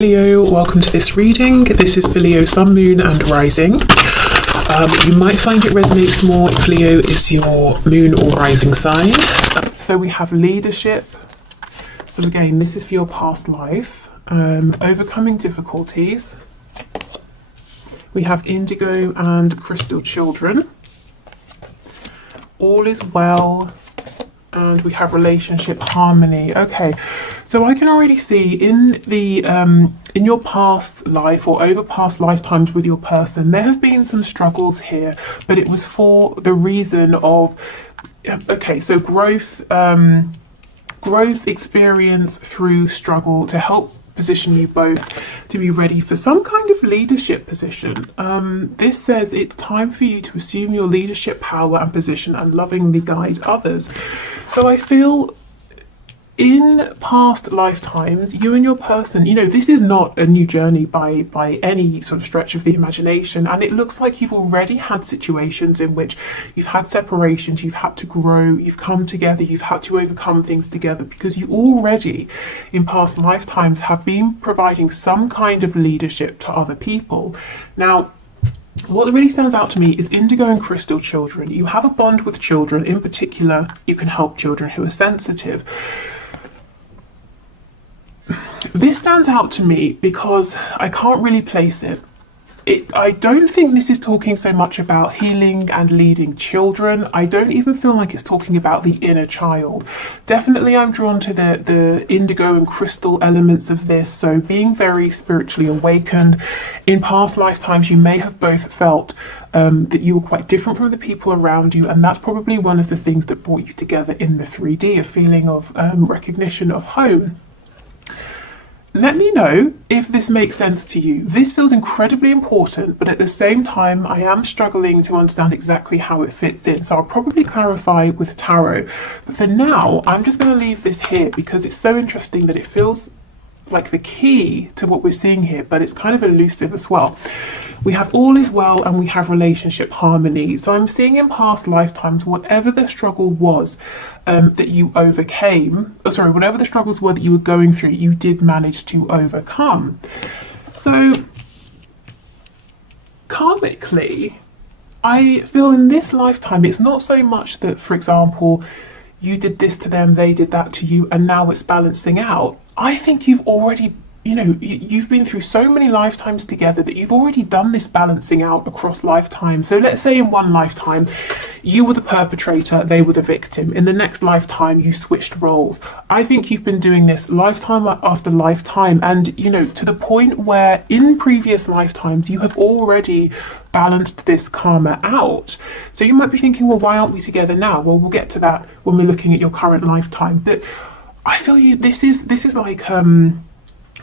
Leo, welcome to this reading. This is for Leo, Sun, Moon and Rising. You might find it resonates more if Leo is your moon or rising sign. So we have leadership. So again, this is for your past life. Overcoming difficulties. We have indigo and crystal children. All is well. And we have relationship harmony. Okay, so I can already see in the in your past life or over past lifetimes with your person, there have been some struggles here, but it was for the reason of so growth, growth experience through struggle to help position you both to be ready for some kind of leadership position. This says it's time for you to assume your leadership power and position and lovingly guide others. So I feel in past lifetimes, you and your person, this is not a new journey by any sort of stretch of the imagination. And it looks like you've already had situations in which you've had separations, you've had to grow, you've come together, you've had to overcome things together, because you already in past lifetimes have been providing some kind of leadership to other people. Now, what really stands out to me is indigo and crystal children. You have a bond with children. In particular, you can help children who are sensitive. This stands out to me because I can't really place it. I don't think this is talking so much about healing and leading children. I don't even feel like it's talking about the inner child. Definitely I'm drawn to the indigo and crystal elements of this, so being very spiritually awakened. In past lifetimes you may have both felt that you were quite different from the people around you, and that's probably one of the things that brought you together in the 3D, a feeling of recognition of home. Let me know if this makes sense to you. This feels incredibly important, but at the same time, I am struggling to understand exactly how it fits in. So I'll probably clarify with tarot. But for now, I'm just going to leave this here because it's so interesting that it feels like the key to what we're seeing here, but it's kind of elusive as well. We have all is well and we have relationship harmony. So I'm seeing in past lifetimes, whatever the struggle was that you overcame, whatever the struggles were that you were going through, you did manage to overcome. So karmically, I feel in this lifetime, it's not so much that, for example, you did this to them, they did that to you, and now it's balancing out. I think you've already, you've been through so many lifetimes together that you've already done this balancing out across lifetime. So let's say in one lifetime, you were the perpetrator, they were the victim. In the next lifetime, you switched roles. I think you've been doing this lifetime after lifetime, and, to the point where in previous lifetimes, you have already balanced this karma out. So you might be thinking, well, why aren't we together now? Well, we'll get to that when we're looking at your current lifetime. But I feel this is like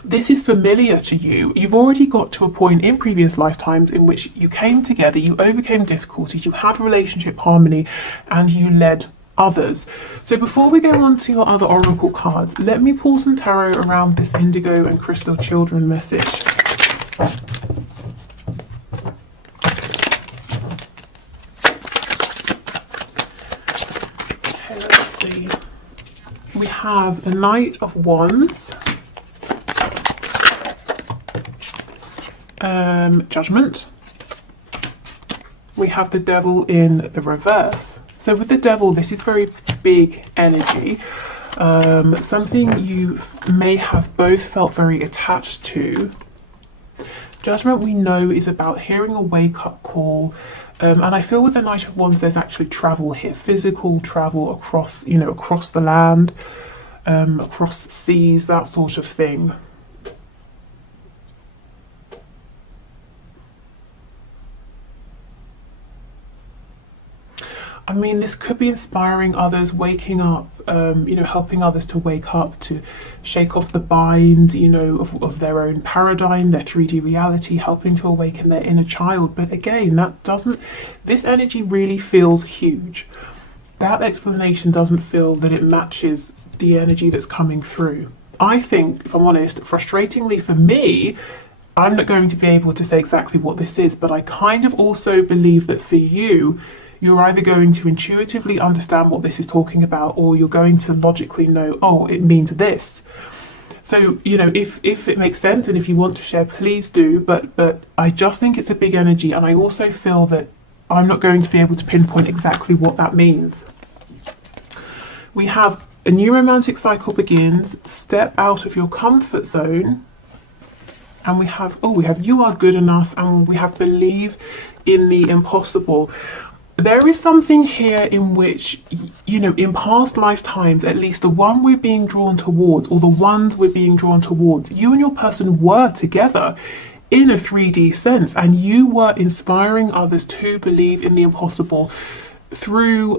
this is familiar to you. You've already got to a point in previous lifetimes in which you came together, you overcame difficulties, you had relationship harmony, and you led others. So before we go on to your other oracle cards, let me pull some tarot around this indigo and crystal children message. Okay, let's see. We have the Knight of Wands, Judgment. We have the Devil in the reverse. So with the Devil, this is very big energy, something you may have both felt very attached to. Judgment, we know, is about hearing a wake-up call, and I feel with the Knight of Wands there's actually travel here, physical travel across across the land, across seas, that sort of thing. I mean, this could be inspiring others, waking up, helping others to wake up, to shake off the binds, of their own paradigm, their 3D reality, helping to awaken their inner child. But again, this energy really feels huge. That explanation doesn't feel that it matches the energy that's coming through. I think, if I'm honest, frustratingly for me, I'm not going to be able to say exactly what this is, but I kind of also believe that for you, you're either going to intuitively understand what this is talking about, or you're going to logically know, oh, it means this. So, you know, if it makes sense and if you want to share, please do. But I just think it's a big energy, and I also feel that I'm not going to be able to pinpoint exactly what that means. We have a new romantic cycle begins, step out of your comfort zone, and we have you are good enough, and we have believe in the impossible. There is something here in which, you know, in past lifetimes, at least the one we're being drawn towards, or the ones we're being drawn towards, you and your person were together in a 3D sense, and you were inspiring others to believe in the impossible through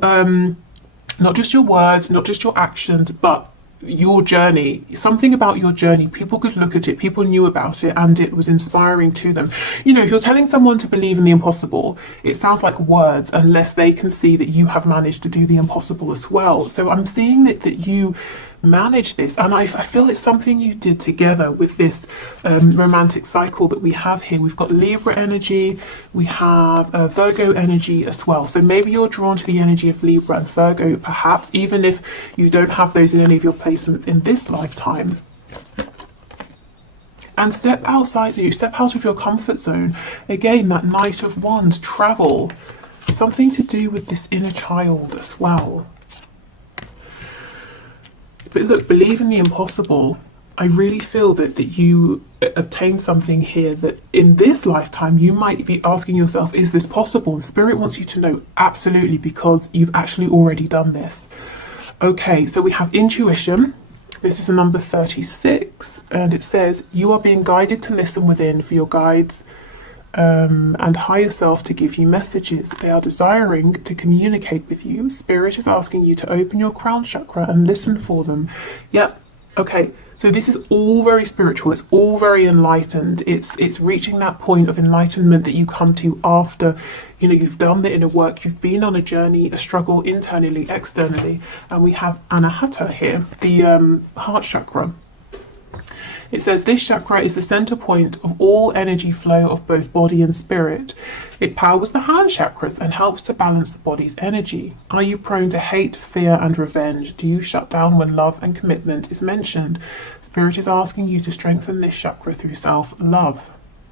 not just your words, not just your actions, but your journey. Something about your journey, people could look at it, people knew about it, and it was inspiring to them. You know, if you're telling someone to believe in the impossible, it sounds like words unless they can see that you have managed to do the impossible as well. So I'm seeing that you manage this, and I feel it's something you did together with this romantic cycle that we have here. We've got Libra energy, we have Virgo energy as well, so maybe you're drawn to the energy of Libra and Virgo, perhaps even if you don't have those in any of your placements in this lifetime. And step out of your comfort zone. Again, that Knight of Wands, travel, something to do with this inner child as well. But look, believe in the impossible. I really feel that you obtain something here that in this lifetime you might be asking yourself, is this possible? And Spirit wants you to know absolutely, because you've actually already done this. Okay, so we have intuition. This is the number 36, and it says, you are being guided to listen within for your guides and higher self to give you messages. They are desiring to communicate with you. Spirit is asking you to open your crown chakra and listen for them. Yep. Okay. So this is all very spiritual. It's all very enlightened. It's reaching that point of enlightenment that you come to after, you know, you've done the inner work. You've been on a journey, a struggle internally, externally, and we have Anahata here, the heart chakra. It says this chakra is the center point of all energy flow of both body and spirit. It powers the hand chakras and helps to balance the body's energy. Are you prone to hate, fear, and revenge? Do you shut down when love and commitment is mentioned? Spirit is asking you to strengthen this chakra through self-love.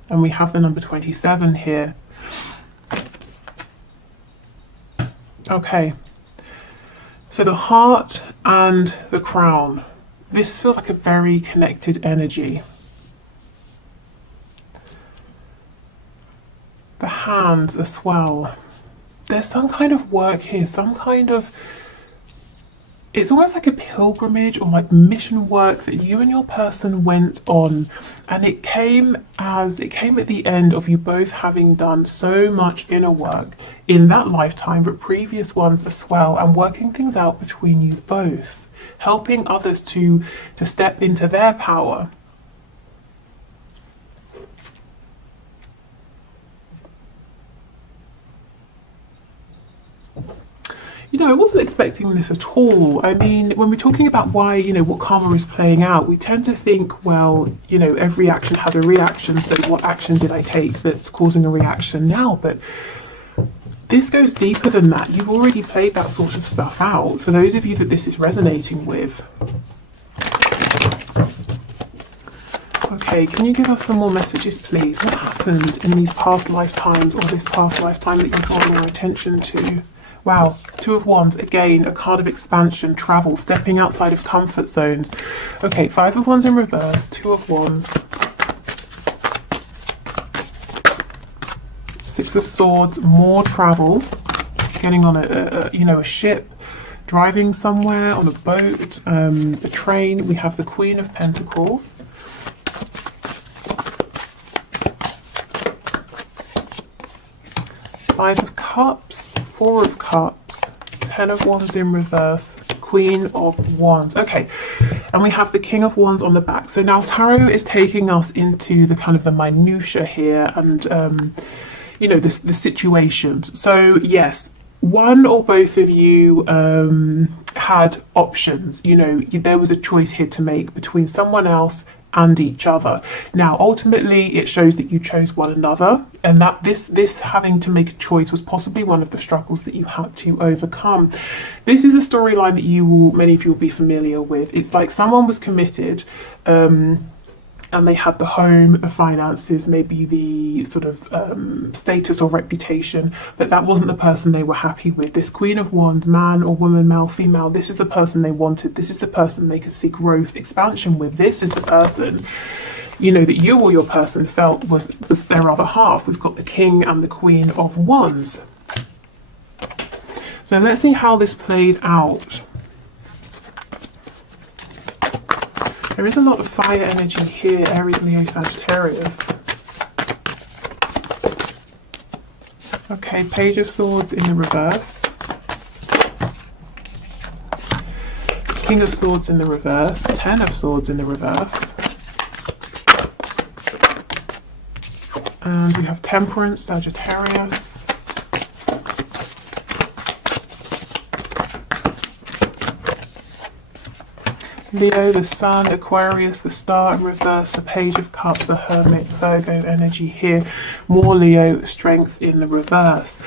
And we have the number 27 here. Okay. So the heart and the crown. This feels like a very connected energy. The hands as well. There's some kind of work here, some kind of, it's almost like a pilgrimage or like mission work that you and your person went on, and it came at the end of you both having done so much inner work in that lifetime, but previous ones as well, and working things out between you both, helping others to step into their power. You know, I wasn't expecting this at all. I mean, when we're talking about why, you know, what karma is playing out, we tend to think, well, you know, every action has a reaction, so what action did I take that's causing a reaction now? But this goes deeper than that. You've already played that sort of stuff out. For those of you that this is resonating with. Okay, can you give us some more messages, please? What happened in these past lifetimes, or this past lifetime that you're drawing our attention to? Wow, Two of Wands, again, a card of expansion, travel, stepping outside of comfort zones. Okay, Five of Wands in reverse, Two of Wands. Six of Swords, more travel, getting on a ship, driving somewhere, on a boat, a train. We have the Queen of Pentacles. Five of Cups, Four of Cups, Ten of Wands in reverse, Queen of Wands. Okay, and we have the King of Wands on the back. So now Tarot is taking us into the kind of the minutiae here, and you know, the situations. So yes, one or both of you had options. You know, there was a choice here to make between someone else and each other. Now, ultimately, it shows that you chose one another, and that this having to make a choice was possibly one of the struggles that you had to overcome. This is a storyline that many of you will be familiar with. It's like someone was committed, and they had the home, the finances, maybe the sort of status or reputation, but that wasn't the person they were happy with. This Queen of Wands, man or woman, male, female, this is the person they wanted. This is the person they could see growth, expansion with. This is the person, you know, that you or your person felt was their other half. We've got the King and the Queen of Wands. So let's see how this played out. There is a lot of fire energy here, Aries, Leo, Sagittarius. Okay, Page of Swords in the reverse. King of Swords in the reverse. Ten of Swords in the reverse. And we have Temperance, Sagittarius. Leo, the Sun, Aquarius, the Star in reverse, the Page of Cups, the Hermit, Virgo energy here. More Leo, Strength in the reverse.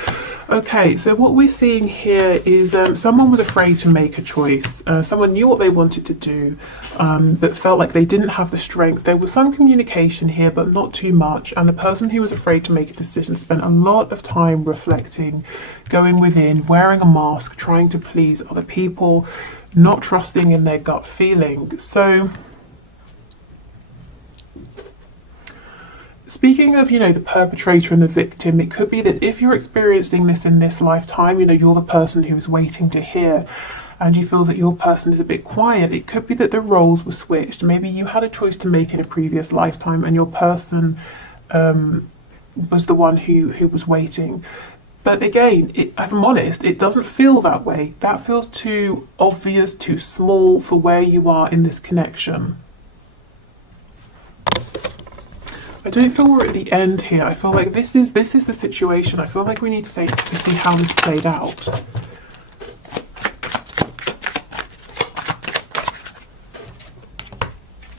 Okay, so what we're seeing here is someone was afraid to make a choice. Someone knew what they wanted to do, but felt like they didn't have the strength. There was some communication here, but not too much. And the person who was afraid to make a decision spent a lot of time reflecting, going within, wearing a mask, trying to please other people, not trusting in their gut feeling. So speaking of, you know, the perpetrator and the victim, it could be that if you're experiencing this in this lifetime, you know, you're the person who is waiting to hear, and you feel that your person is a bit quiet. It could be that the roles were switched. Maybe you had a choice to make in a previous lifetime, and your person was the one who was waiting. But again, if I'm honest, it doesn't feel that way. That feels too obvious, too small for where you are in this connection. I don't feel we're at the end here. I feel like this is the situation. I feel like we need to see how this played out.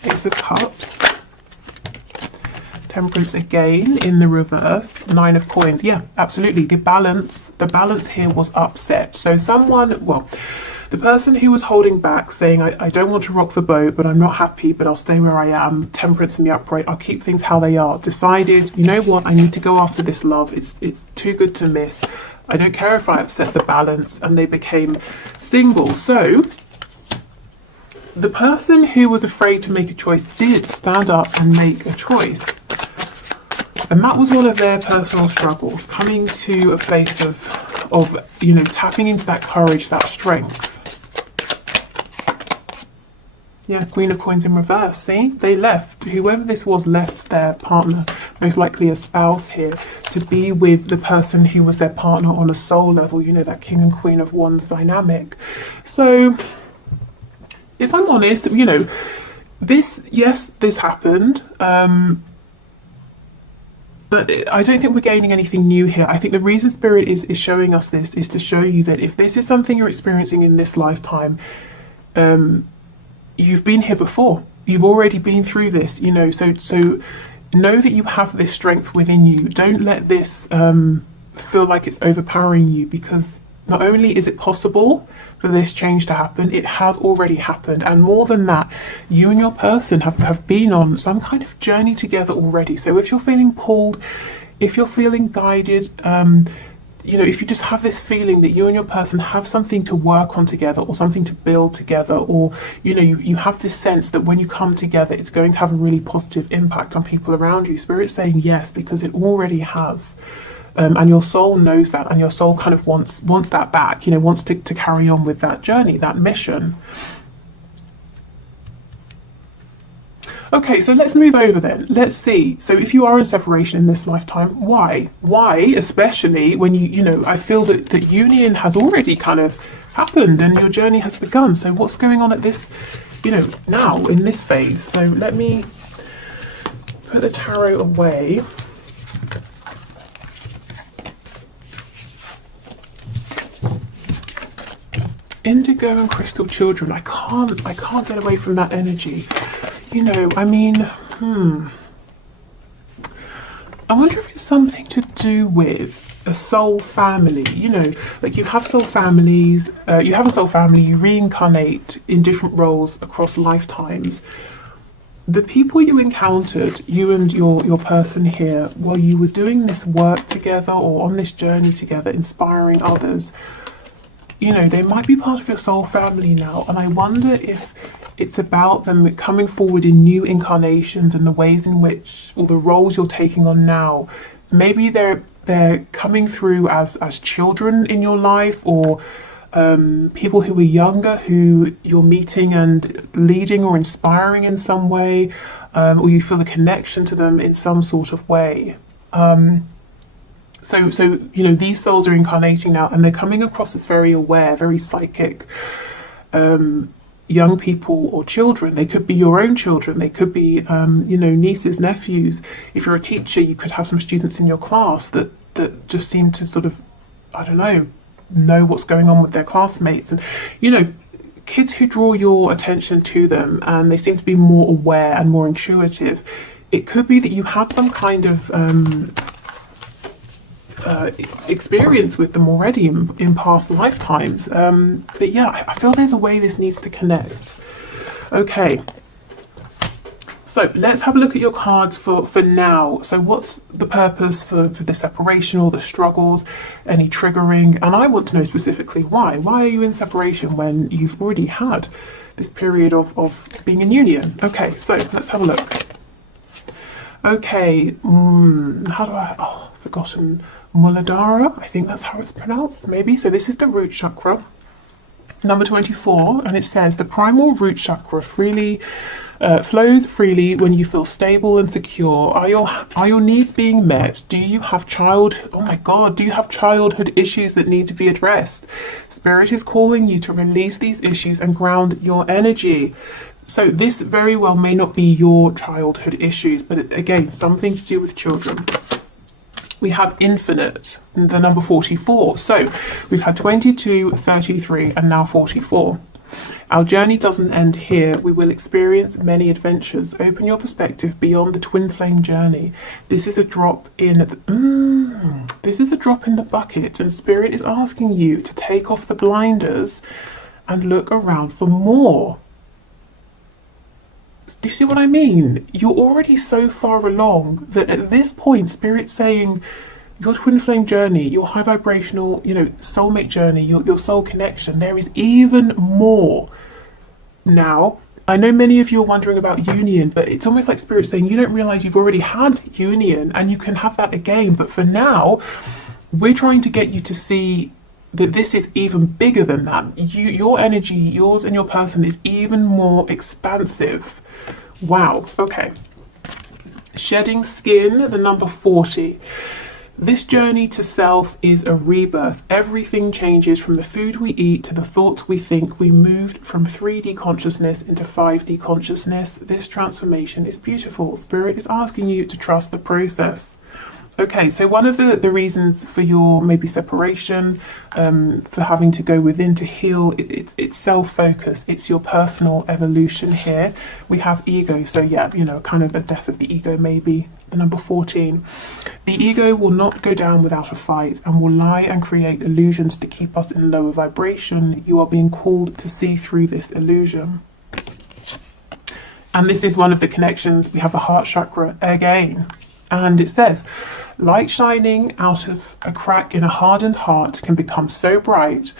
Ace of Cups. Temperance again in the reverse. Nine of Coins. Yeah, absolutely. The balance here was upset. So someone, well, the person who was holding back, saying, I don't want to rock the boat, but I'm not happy, but I'll stay where I am. Temperance in the upright. I'll keep things how they are. Decided, you know what? I need to go after this love. It's too good to miss. I don't care if I upset the balance, and they became single. So the person who was afraid to make a choice did stand up and make a choice. And that was one of their personal struggles, coming to a place of you know, tapping into that courage, that strength. Yeah, Queen of Coins in reverse. See, they left. Whoever this was left their partner, most likely a spouse here, to be with the person who was their partner on a soul level. You know, that King and Queen of Wands dynamic. So, if I'm honest, you know, this happened. But I don't think we're gaining anything new here. I think the reason Spirit is showing us this is to show you that if this is something you're experiencing in this lifetime, you've been here before. You've already been through this, you know, so know that you have this strength within you. Don't let this feel like it's overpowering you, because not only is it possible for this change to happen, it has already happened. And more than that, you and your person have been on some kind of journey together already. So if you're feeling pulled, if you're feeling guided, you know, if you just have this feeling that you and your person have something to work on together, or something to build together, or, you know, you have this sense that when you come together, it's going to have a really positive impact on people around you. Spirit's saying yes, because it already has. And your soul knows that, and your soul kind of wants that back, you know, wants to carry on with that journey, that mission. Okay, so let's move over then. Let's see. So if you are in separation in this lifetime, why? Why, especially when you know, I feel that union has already kind of happened and your journey has begun. So what's going on at this, you know, now in this phase? So let me put the tarot away. Indigo and Crystal Children. I can't get away from that energy. You know, I mean, I wonder if it's something to do with a soul family. You know, like you have soul families, you have a soul family, you reincarnate in different roles across lifetimes. The people you encountered, you and your person here, while you were doing this work together or on this journey together, inspiring others, you know, they might be part of your soul family now. And I wonder if it's about them coming forward in new incarnations and the ways in which, or the roles you're taking on now. Maybe they're coming through as children in your life, or people who are younger who you're meeting and leading or inspiring in some way, or you feel a connection to them in some sort of way. So you know, these souls are incarnating now, and they're coming across as very aware, very psychic, young people or children. They could be your own children. They could be, you know, nieces, nephews. If you're a teacher, you could have some students in your class that just seem to sort of, I don't know what's going on with their classmates, and you know, kids who draw your attention to them, and they seem to be more aware and more intuitive. It could be that you had some kind of experience with them already in past lifetimes. But yeah, I feel there's a way this needs to connect. Okay, so let's have a look at your cards for now. So what's the purpose for the separation or the struggles, any triggering? And I want to know specifically why. Why are you in separation when you've already had this period of being in union? Okay, so let's have a look. Okay, how do I, forgotten, Muladhara, I think that's how it's pronounced, maybe. So this is the root chakra, number 24, and it says the primal root chakra flows freely when you feel stable and secure. Are your needs being met? Do you have do you have childhood issues that need to be addressed? Spirit is calling you to release these issues and ground your energy. So this very well may not be your childhood issues, but again, something to do with children. We have infinite, the number 44. So we've had 22, 33, and now 44. Our journey doesn't end here. We will experience many adventures. Open your perspective beyond the twin flame journey. This is a drop in the bucket, and Spirit is asking you to take off the blinders and look around for more. Do you see what I mean? You're already so far along that at this point, Spirit's saying your twin flame journey, your high vibrational, you know, soulmate journey, your soul connection, there is even more. Now, I know many of you are wondering about union, but it's almost like Spirit saying you don't realize you've already had union and you can have that again. But for now, we're trying to get you to see that this is even bigger than that. Your energy, yours and your person, is even more expansive. Wow, okay. Shedding skin, the number 40. This journey to self is a rebirth. Everything changes from the food we eat to the thoughts we think. We moved from 3D consciousness into 5D consciousness. This transformation is beautiful. Spirit is asking you to trust the process. Okay, so one of the reasons for your maybe separation, for having to go within to heal, it's self-focus. It's your personal evolution here. We have ego, so yeah, you know, kind of a death of the ego maybe. The number 14. The ego will not go down without a fight and will lie and create illusions to keep us in lower vibration. You are being called to see through this illusion. And this is one of the connections. We have the heart chakra again. And it says, light shining out of a crack in a hardened heart can become so bright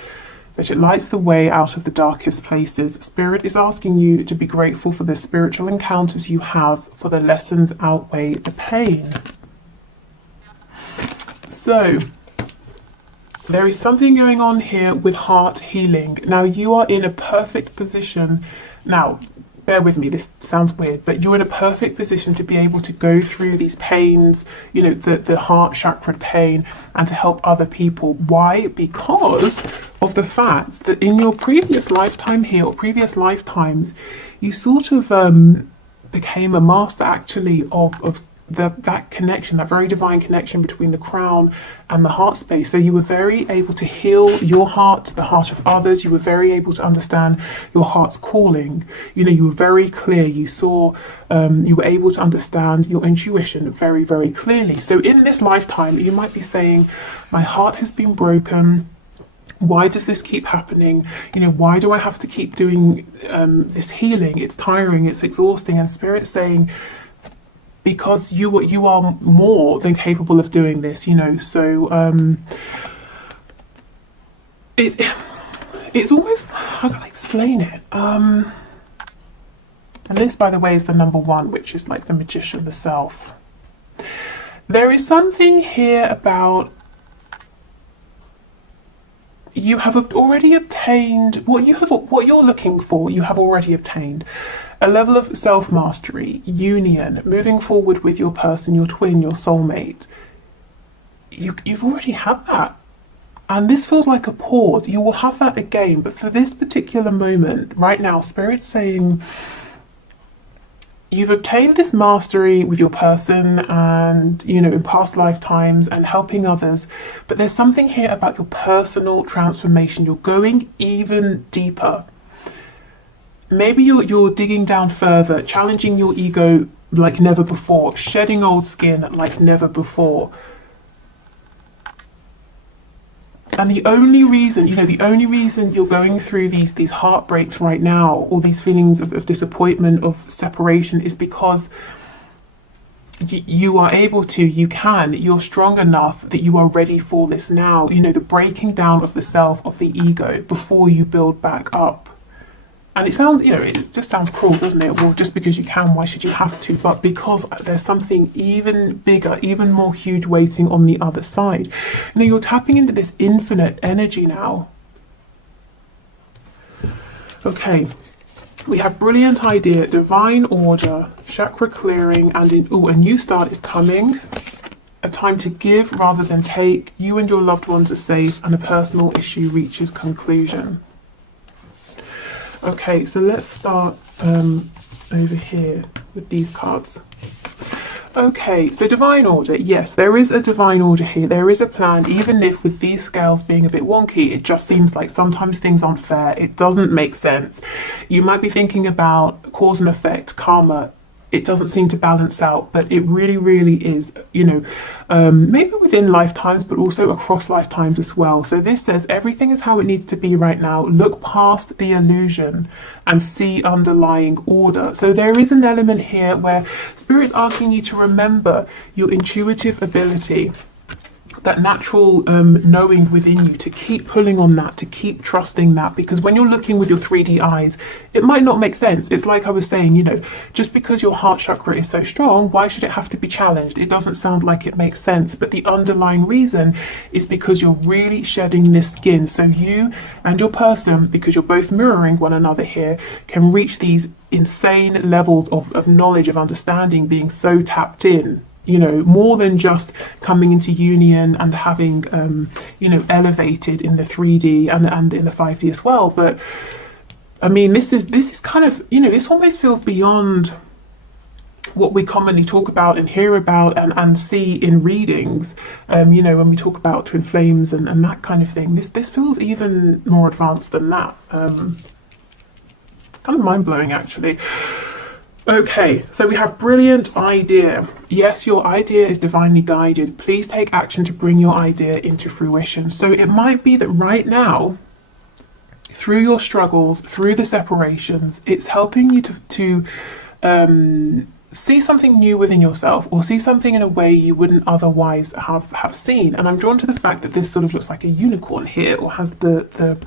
that it lights the way out of the darkest places. Spirit is asking you to be grateful for the spiritual encounters you have, for the lessons outweigh the pain. So, there is something going on here with heart healing. Now, you are in a perfect position. Now, bear with me, this sounds weird, but you're in a perfect position to be able to go through these pains, you know, the heart chakra pain, and to help other people. Why? Because of the fact that in your previous lifetime here, or previous lifetimes, you sort of became a master actually of that connection, that very divine connection between the crown and the heart space. So you were very able to heal your heart, the heart of others. You were very able to understand your heart's calling. You know, you were very clear. You saw, you were able to understand your intuition very, very clearly. So in this lifetime, you might be saying, my heart has been broken. Why does this keep happening? You know, why do I have to keep doing this healing? It's tiring, it's exhausting. And Spirit's saying, because you are more than capable of doing this, you know. So it's almost, how can I explain it? And this, by the way, is the number one, which is like the magician, the self. There is something here about you have already obtained what you're looking for. You have already obtained a level of self-mastery, union, moving forward with your person, your twin, your soulmate. You've already had that. And this feels like a pause. You will have that again. But for this particular moment, right now, Spirit's saying, you've obtained this mastery with your person and, you know, in past lifetimes and helping others. But there's something here about your personal transformation. You're going even deeper. Maybe you're digging down further, challenging your ego like never before, shedding old skin like never before. And the only reason you're going through these heartbreaks right now, or these feelings of disappointment, of separation, is because you're strong enough that you are ready for this now. You know, the breaking down of the self, of the ego, before you build back up. And it sounds, you know, it just sounds cruel, doesn't it? Well, just because you can, why should you have to? But because there's something even bigger, even more huge waiting on the other side. You know, you're tapping into this infinite energy now. Okay, we have brilliant idea, divine order, chakra clearing, and a new start is coming. A time to give rather than take. You and your loved ones are safe, and a personal issue reaches conclusion. Okay, so let's start over here with these cards. Okay, so divine order. Yes, there is a divine order here. There is a plan, even if with these scales being a bit wonky, it just seems like sometimes things aren't fair. It doesn't make sense. You might be thinking about cause and effect, karma. It doesn't seem to balance out, but it really, really is, you know, maybe within lifetimes, but also across lifetimes as well. So this says everything is how it needs to be right now. Look past the illusion and see underlying order. So there is an element here where Spirit's asking you to remember your intuitive ability, that natural knowing within you, to keep pulling on that, to keep trusting that, because when you're looking with your 3D eyes, it might not make sense. It's like I was saying, you know, just because your heart chakra is so strong, why should it have to be challenged? It doesn't sound like it makes sense, but the underlying reason is because you're really shedding this skin. So you and your person, because you're both mirroring one another here, can reach these insane levels of knowledge, of understanding, being so tapped in. You know, more than just coming into union and having, you know, elevated in the 3D and in the 5D as well. But I mean, this is kind of, you know, this almost feels beyond what we commonly talk about and hear about and see in readings. You know, when we talk about twin flames and that kind of thing, this feels even more advanced than that. Kind of mind blowing, actually. Okay, so we have brilliant idea. Yes, your idea is divinely guided. Please take action to bring your idea into fruition. So it might be that right now, through your struggles, through the separations, it's helping you to see something new within yourself, or see something in a way you wouldn't otherwise have seen. And I'm drawn to the fact that this sort of looks like a unicorn here, or has the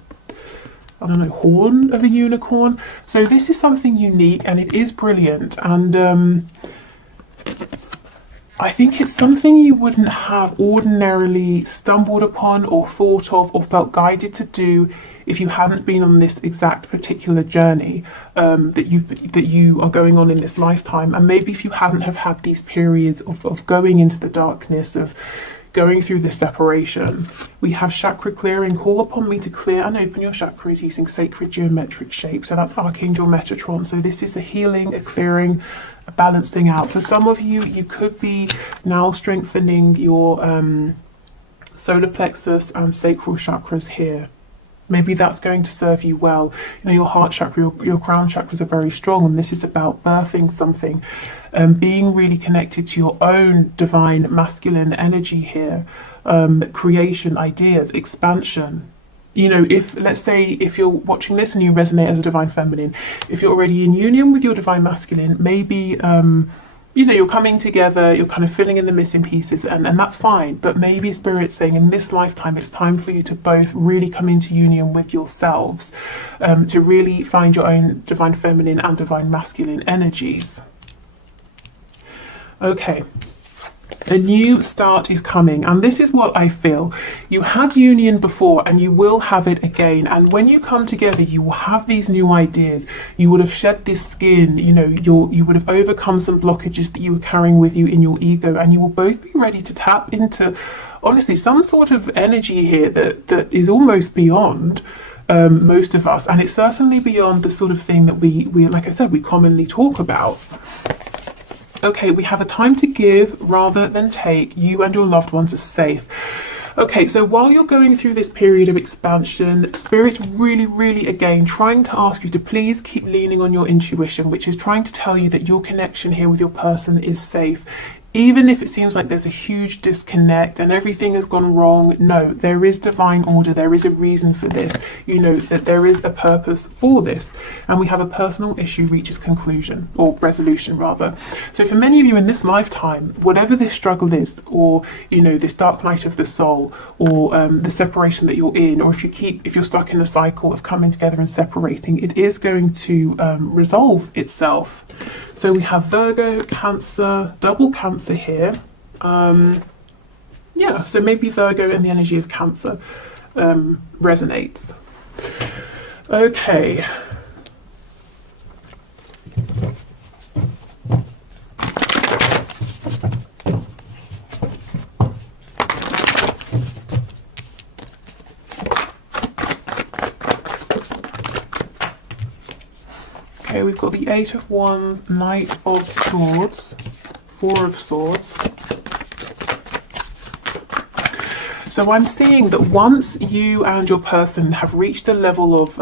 I don't know, horn of a unicorn. So this is something unique, and it is brilliant. And I think it's something you wouldn't have ordinarily stumbled upon or thought of or felt guided to do if you hadn't been on this exact particular journey that you are going on in this lifetime. And maybe if you hadn't have had these periods of going into the darkness, of, going through this separation. We have chakra clearing. Call upon me to clear and open your chakras using sacred geometric shapes. So that's Archangel Metatron. So this is a healing, a clearing, a balancing out. For some of you, you could be now strengthening your solar plexus and sacral chakras here. Maybe that's going to serve you well. You know, your heart chakra, your crown chakras are very strong, and this is about birthing something, being really connected to your own divine masculine energy here, creation, ideas, expansion. You know, if, let's say, if you're watching this and you resonate as a divine feminine, if you're already in union with your divine masculine, maybe you know, you're coming together, you're kind of filling in the missing pieces, and that's fine. But maybe Spirit's saying in this lifetime, it's time for you to both really come into union with yourselves, to really find your own divine feminine and divine masculine energies. Okay. A new start is coming, and this is what I feel. You had union before and you will have it again, and when you come together you will have these new ideas. You would have shed this skin, you know, you would have overcome some blockages that you were carrying with you in your ego, and you will both be ready to tap into, honestly, some sort of energy here that is almost beyond most of us, and it's certainly beyond the sort of thing that we like I said, we commonly talk about. Okay, we have a time to give rather than take. You and your loved ones are safe. Okay, so while you're going through this period of expansion, Spirit's really, again, trying to ask you to please keep leaning on your intuition, which is trying to tell you that your connection here with your person is safe. Even if it seems like there's a huge disconnect and everything has gone wrong, no, there is divine order. There is a reason for this. You know that there is a purpose for this. And we have a personal issue reaches conclusion, or resolution rather. So for many of you in this lifetime, whatever this struggle is, or, you know, this dark night of the soul, or the separation that you're in, or if you're stuck in a cycle of coming together and separating, it is going to resolve itself. So we have Virgo, Cancer, double Cancer here. Yeah, so maybe Virgo and the energy of Cancer resonates. Okay. Okay, we've got the Eight of Wands, Knight of Swords, Four of Swords. So I'm seeing that once you and your person have reached a level of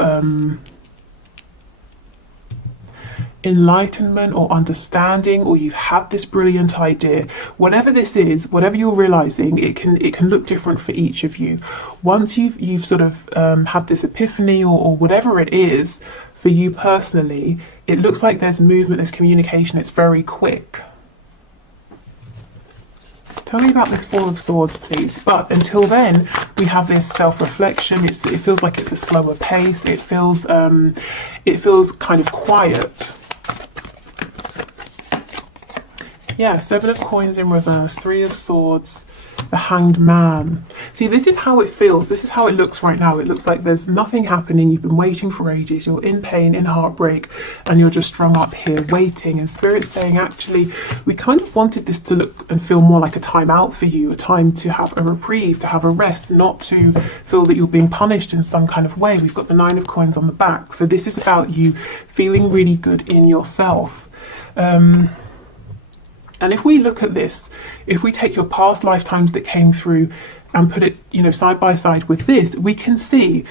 enlightenment or understanding, or you've had this brilliant idea, whatever this is, whatever you're realizing, it can look different for each of you. Once you've sort of had this epiphany, or whatever it is for you personally, it looks like there's movement, there's communication, it's very quick. Tell me about this Four of Swords, please. But until then, we have this self-reflection. It feels like it's a slower pace. It feels kind of quiet. Yeah, Seven of Coins in reverse, Three of Swords, the Hanged Man. See, this is how it feels. This is how it looks right now. It looks like there's nothing happening. You've been waiting for ages. You're in pain, in heartbreak, and you're just strung up here waiting. And Spirit's saying, actually, we kind of wanted this to look and feel more like a time out for you, a time to have a reprieve, to have a rest, not to feel that you're being punished in some kind of way. We've got the Nine of Coins on the back. So this is about you feeling really good in yourself. And if we look at this, if we take your past lifetimes that came through and put it, you know, side by side with this, we can see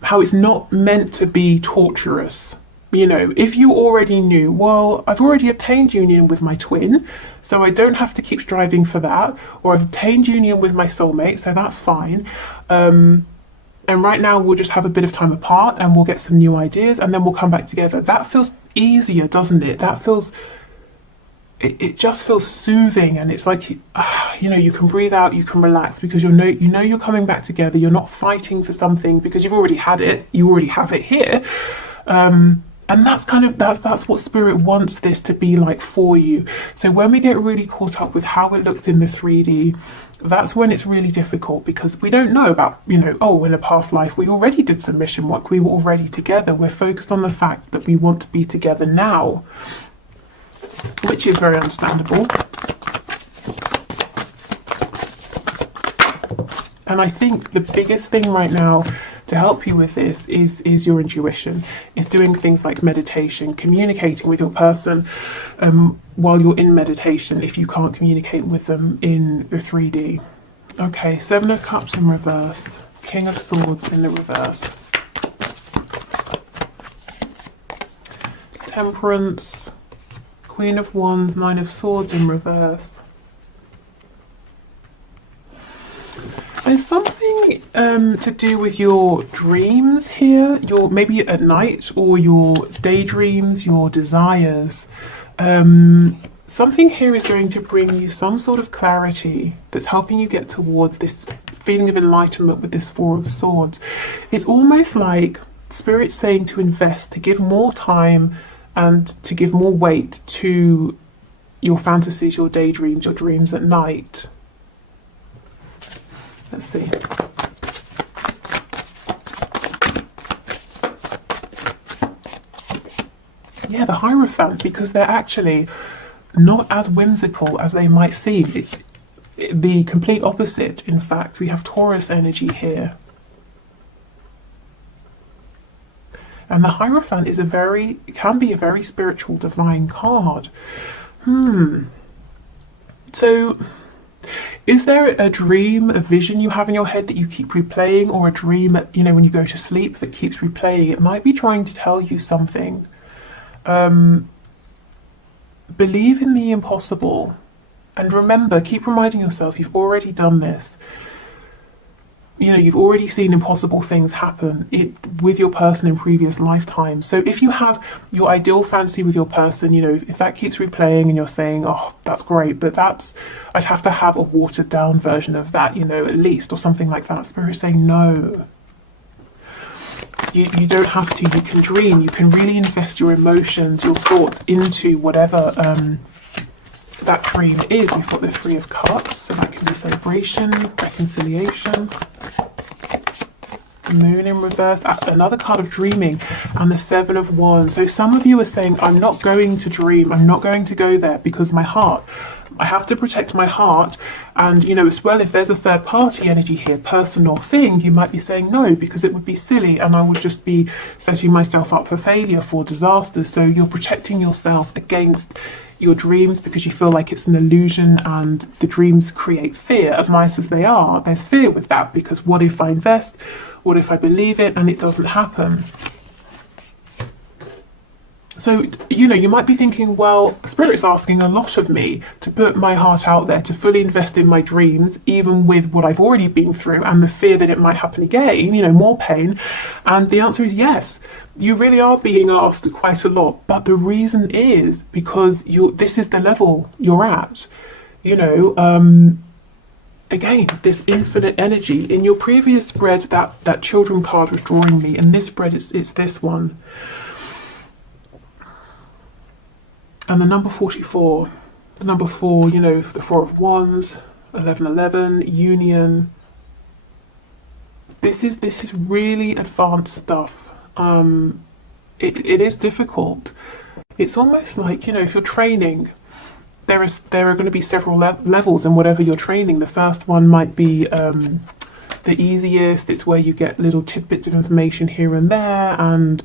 how it's not meant to be torturous. You know, if you already knew, well, I've already obtained union with my twin, so I don't have to keep striving for that, or I've obtained union with my soulmate, so that's fine. And right now we'll just have a bit of time apart and we'll get some new ideas and then we'll come back together. That feels easier, doesn't it? That feels... It just feels soothing, and it's like, you know, you can breathe out, you can relax, because you know you're coming back together. You're not fighting for something because you've already had it. You already have it here, and that's what Spirit wants this to be like for you. So when we get really caught up with how it looks in the 3D, that's when it's really difficult, because we don't know about, you know, oh, in a past life we already did some mission work. We were already together. We're focused on the fact that we want to be together now, which is very understandable. And I think the biggest thing right now to help you with this is your intuition, is doing things like meditation, communicating with your person while you're in meditation if you can't communicate with them in the 3D. Okay, Seven of Cups in reverse, King of Swords in the reverse, Temperance, Queen of Wands, Nine of Swords in reverse. There's something to do with your dreams here, maybe at night, or your daydreams, your desires. Something here is going to bring you some sort of clarity that's helping you get towards this feeling of enlightenment with this Four of Swords. It's almost like Spirit's saying to invest, to give more time and to give more weight to your fantasies, your daydreams, your dreams at night. Let's see. Yeah, the Hierophant, because they're actually not as whimsical as they might seem. It's the complete opposite. In fact, we have Taurus energy here. And the Hierophant is can be a very spiritual, divine card. So, is there a dream, a vision you have in your head that you keep replaying, or a dream, when you go to sleep that keeps replaying? It might be trying to tell you something. Believe in the impossible. And remember, keep reminding yourself you've already done this. You've already seen impossible things happen with your person in previous lifetimes. So if you have your ideal fantasy with your person, if that keeps replaying and you're saying, oh, that's great, but I'd have to have a watered down version of that, at least, or something like that. Spirit's saying, no. You don't have to. You can dream. You can really invest your emotions, your thoughts into whatever that dream is. We've got the Three of Cups, so that can be celebration, reconciliation. Moon in reverse, another card of dreaming, and the Seven of Wands. So some of you are saying, I'm not going to dream, I'm not going to go there because my heart, I have to protect my heart. And as well, if there's a third party energy here, person or thing, you might be saying no because it would be silly and I would just be setting myself up for failure, for disaster. So you're protecting yourself against your dreams because you feel like it's an illusion, and the dreams create fear. As nice as they are, there's fear with that, because what if I invest? What if I believe it and it doesn't happen? So, you might be thinking, well, Spirit's asking a lot of me to put my heart out there, to fully invest in my dreams, even with what I've already been through and the fear that it might happen again, more pain. And the answer is yes. You really are being asked quite a lot, but the reason is because this is the level you're at. Again, this infinite energy. In your previous spread, that children card was drawing me. In this spread, it's this one. And the number 44. The number 4, the Four of Wands, 1111, Union. This is really advanced stuff. It is difficult. It's almost like, if you're training, there are going to be several levels in whatever you're training. The first one might be the easiest. It's where you get little tidbits of information here and there, and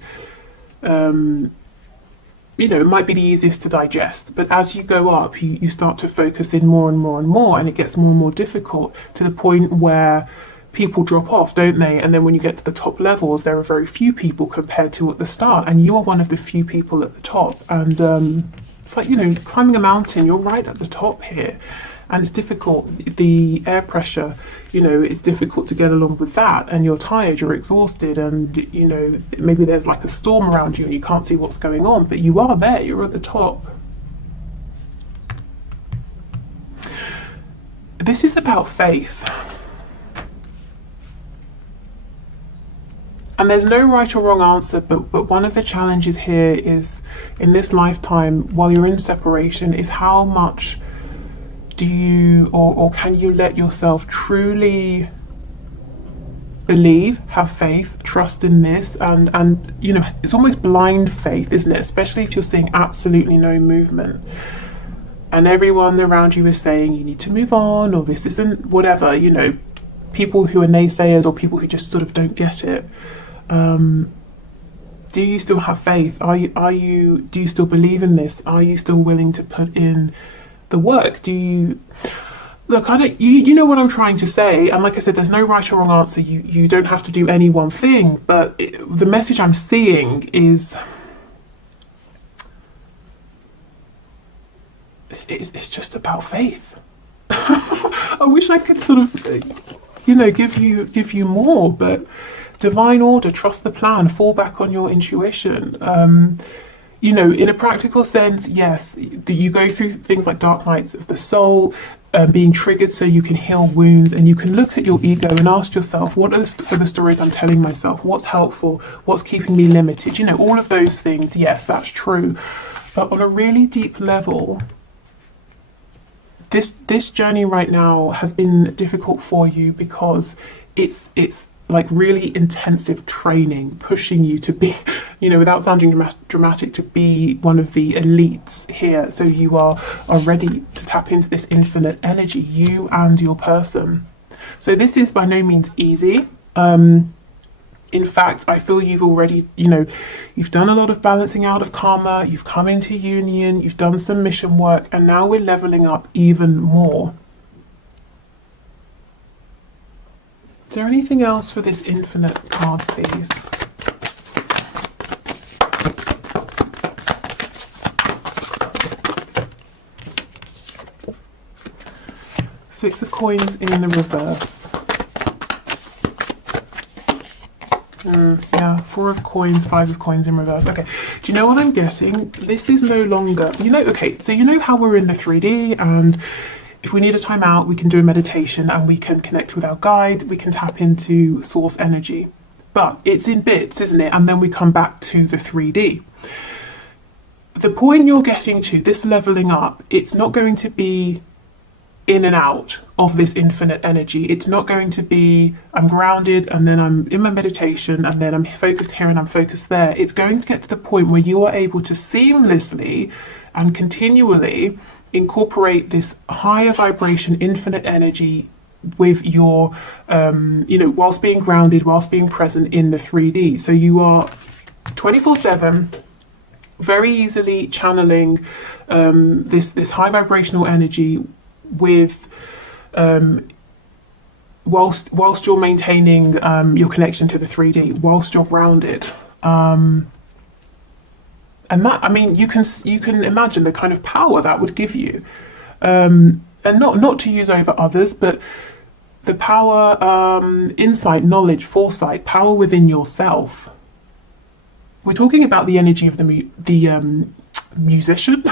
it might be the easiest to digest. But as you go up, you start to focus in more and more and more, and it gets more and more difficult, to the point where people drop off, don't they? And then when you get to the top levels, there are very few people compared to at the start, and you are one of the few people at the top. And it's like, climbing a mountain, you're right at the top here, and it's difficult. The air pressure, it's difficult to get along with that, and you're tired, you're exhausted, and maybe there's like a storm around you and you can't see what's going on, but you are there, you're at the top. This is about faith. And there's no right or wrong answer, but one of the challenges here is, in this lifetime, while you're in separation, is how much do you, or can you let yourself truly believe, have faith, trust in this, and it's almost blind faith, isn't it? Especially if you're seeing absolutely no movement, and everyone around you is saying you need to move on, or this isn't whatever, people who are naysayers or people who just sort of don't get it, do you still have faith? Do you still believe in this? Are you still willing to put in the work? Do you look? I don't. You know what I'm trying to say. And like I said, there's no right or wrong answer. You don't have to do any one thing. But the message I'm seeing is it's just about faith. I wish I could sort of, give you more, but divine order, trust the plan, fall back on your intuition. In a practical sense, yes, you go through things like dark nights of the soul, being triggered so you can heal wounds, and you can look at your ego and ask yourself, what are the stories I'm telling myself? What's helpful? What's keeping me limited? All of those things, yes, that's true. But on a really deep level, this journey right now has been difficult for you because it's like really intensive training, pushing you to be, without sounding dramatic, to be one of the elites here. So you are ready to tap into this infinite energy, you and your person. So this is by no means easy. In fact, I feel you've already, you've done a lot of balancing out of karma, you've come into union, you've done some mission work, and now we're leveling up even more. Is there anything else for this infinite card, please? Six of Coins in the reverse. Yeah, Four of Coins, Five of Coins in reverse. Okay, do you know what I'm getting? This is no longer, okay, so you know how we're in the 3D, and if we need a time out, we can do a meditation and we can connect with our guide, we can tap into source energy. But it's in bits, isn't it? And then we come back to the 3D. The point you're getting to, this leveling up, it's not going to be in and out of this infinite energy. It's not going to be, I'm grounded and then I'm in my meditation and then I'm focused here and I'm focused there. It's going to get to the point where you are able to seamlessly and continually incorporate this higher vibration, infinite energy with your, whilst being grounded, whilst being present in the 3D. So you are 24/7, very easily channeling this high vibrational energy with whilst you're maintaining your connection to the 3D, whilst you're grounded, and that, you can imagine the kind of power that would give you, and not to use over others, but the power, insight, knowledge, foresight, power within yourself. We're talking about the energy of the musician.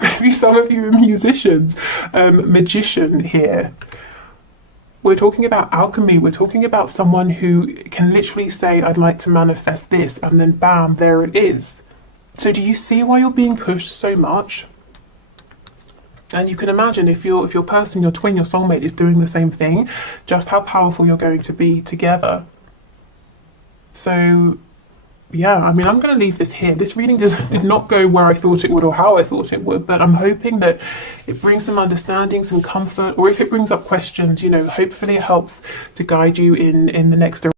Maybe some of you are musicians. Magician here. We're talking about alchemy. We're talking about someone who can literally say, I'd like to manifest this, and then bam, there it is. So do you see why you're being pushed so much? And you can imagine if your person, your twin, your soulmate is doing the same thing, just how powerful you're going to be together. So yeah, I'm going to leave this here. This reading did not go where I thought it would or how I thought it would, but I'm hoping that it brings some understanding, some comfort, or if it brings up questions, hopefully it helps to guide you in the next direction.